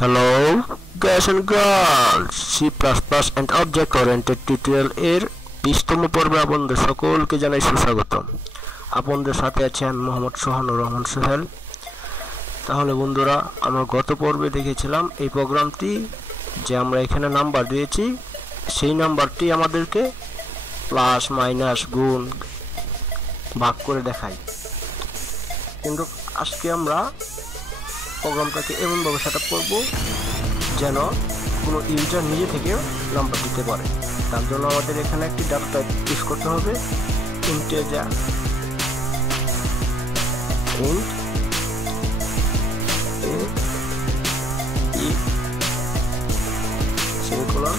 Hello guys and girls, C plus plus and object oriented tutorial এর 20তম পর্বে আপনাদের সকলকে জানাই সুস্বাগতম। আপনাদের সাথে আছি আমি মোহাম্মদ সুহানুর রহমান সোহেল। তাহলে বন্ধুরা, আমরা গত পর্বে দেখেছিলাম এই প্রোগ্রামটি যে আমরা এখানে নাম্বার দিয়েছি, সেই নাম্বারটি আমাদেরকে প্লাস মাইনাস গুণ ভাগ করে দেখায়। কিন্তু আজকে আমরা প্রোগ্রামটাকে এমনভাবে সেট আপ করবো যেন কোনো ইউজার নিজে থেকে নাম্বার দিতে পারে। তার জন্য আমাদের এখানে একটি ডাটা টাইপ ইউজ করতে হবে, integer int A B semicolon.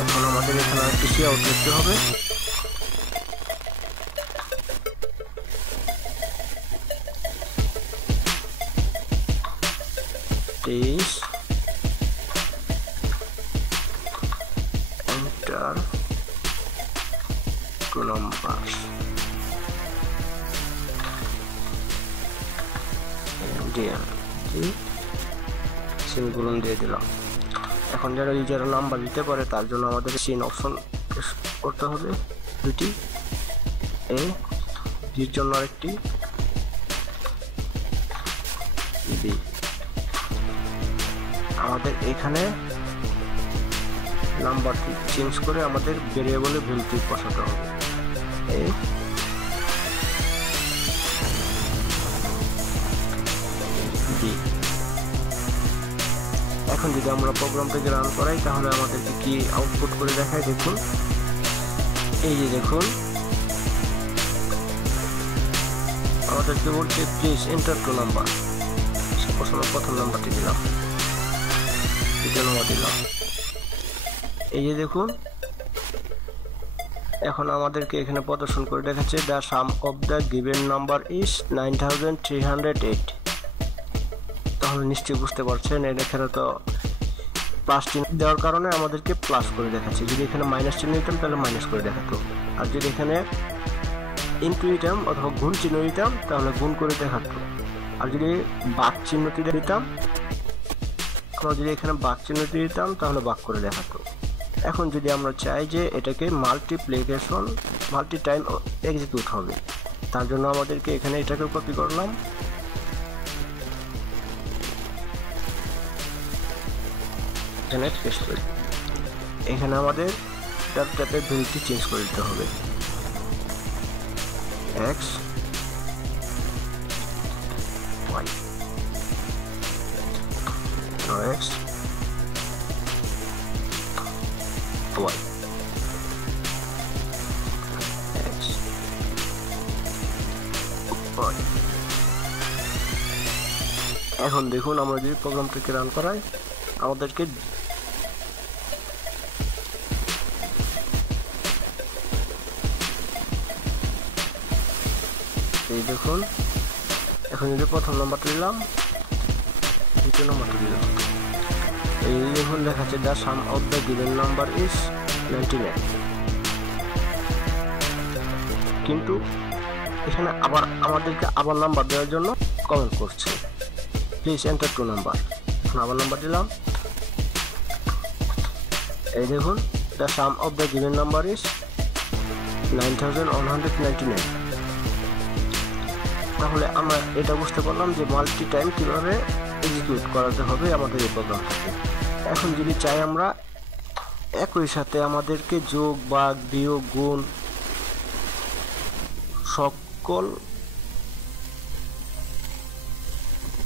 এখন আমাদের এখানে একটি কাউট লিখতে হবে। Enter two numbers সেমিকোলন দিয়ে দিলাম। এখন যারা ইউজার নাম্বার দিতে পারে তার জন্য আমাদের সিন অপশন করতে হবে দুটি, এ বির জন্য আরেকটি, বি। আমাদের এখানে নাম্বারটি চেঞ্জ করে আমাদের ভেরিয়েবলে ভ্যালুটি বসাতে হবে। এখন যদি আমরা প্রোগ্রামটাকে রান করাই তাহলে আমাদেরকে কি আউটপুট করে দেখায় দেখুন। এই যে দেখুন, আমাদেরকে বলছে প্লিজ এন্টার টু নাম্বার। প্রথম নাম্বারটি দিলাম, দ্বিতীয় নাম্বার দিলাম। এই যে দেখুন, এখন আমাদেরকে এখানে প্রদর্শন করে দেখাচ্ছে the some of the given number is 9308। তাহলে নিশ্চয়ই বুঝতে পারছেন এখানে তো প্লাস চিহ্ন দেওয়ার কারণে আমাদেরকে প্লাস করে দেখাচ্ছে। যদি এখানে মাইনাস চিহ্ন দিতাম তাহলে মাইনাস করে দেখাতো, আর যদি এখানে ইনটু দিতাম অথবা গুণ চিহ্ন দিতাম তাহলে গুণ করে দেখাতো, আর যদি বাঘ চিহ্নটি দিতাম, আমরা যদি এখানে বাঘ চিহ্নটি দিতাম তাহলে বাঘ করে দেখাতো। এখন যদি আমরা চাই যে এটাকে মাল্টি টাইম এক্সিকিউট হবে, তার জন্য আমাদেরকে এখানে এটাকে কপি করলাম, এখানে পেস্ট করি। এখানে আমাদের ডাটা টাইপের ভ্যালুটি চেঞ্জ করে দিতে হবে, X Y, X Y, X Y. এখন দেখুন, আমরা যদি প্রোগ্রামটাকে রান করাই আমাদেরকে এই দেখুন, এখন যদি প্রথম নাম্বারটা দিলাম, দ্বিতীয় নাম্বারটা দিলাম, এই দেখুন দেখাচ্ছে the some of the given number is 99। কিন্তু এখানে আবার আমাদেরকে আবার নাম্বার দেওয়ার জন্য কমেন্ট করছে প্লিজ এন্টার টু নাম্বার। এখন আবার নাম্বার দিলাম, এই দেখুন the some of the given number is 9199। তাহলে আমরা এটা বুঝতে পারলাম যে মাল্টি টাইম কিভাবে এক্সিকিউট করাতে হবে আমাদের এই প্রোগ্রামটাকে। এখন যদি চাই আমরা একই সাথে আমাদেরকে যোগ ভাগ বিয়োগ গুণ সকল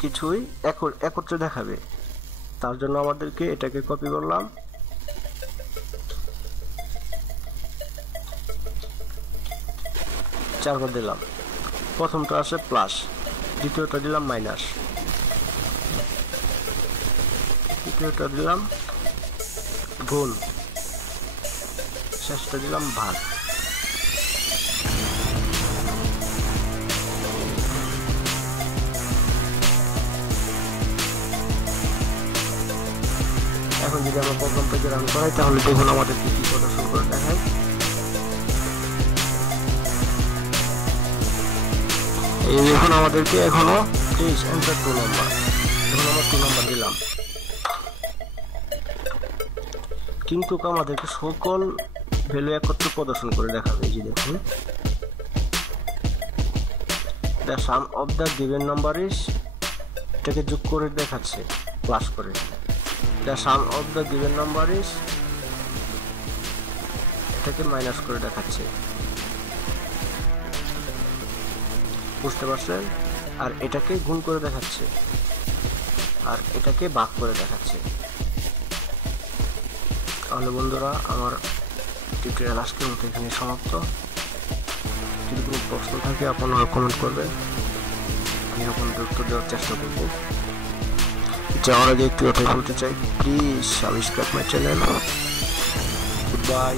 কিছুই একত্রে দেখাবে, তার জন্য আমাদেরকে এটাকে কপি করলাম, চারবার দিলাম। প্রথমটা আছে প্লাস, দ্বিতীয়টা দিলাম মাইনাস, তৃতীয়টা দিলাম গুণ, শেষটা দিলাম ভাগ। এখন যদি আমরা প্রোগ্রামটাকে রান করাই তাহলে দেখুন আমাদেরকে কি প্রদর্শন করে দেখায়। এই দেখুন আমাদেরকে এখনো প্লিজ এন্টার টু নাম্বার, এখন আমরা টু নাম্বার দিলাম, কিন্তু আমাদেরকে সকল ভ্যালু একত্রে প্রদর্শন করে দেখাবে। এই যে দেখুন, the some of the given number is, এটাকে যোগ করে দেখাচ্ছে প্লাস করে। The some of the given number is, এটাকে মাইনাস করে দেখাচ্ছে, বুঝতে পারছেন? আর এটাকে গুণ করে দেখাচ্ছে, আর এটাকে ভাগ করে দেখাচ্ছে। তাহলে বন্ধুরা, আমার টিউটোরিয়াল আজকের মতো এখানে সমাপ্ত। যদি কোনো প্রশ্ন থাকে আপনারা কমেন্ট করবেন, আমি আপনাদের উত্তর দেওয়ার চেষ্টা করব। যাওয়ার আগে একটু কথা বলতে চাই, please subscribe my channel. Good bye.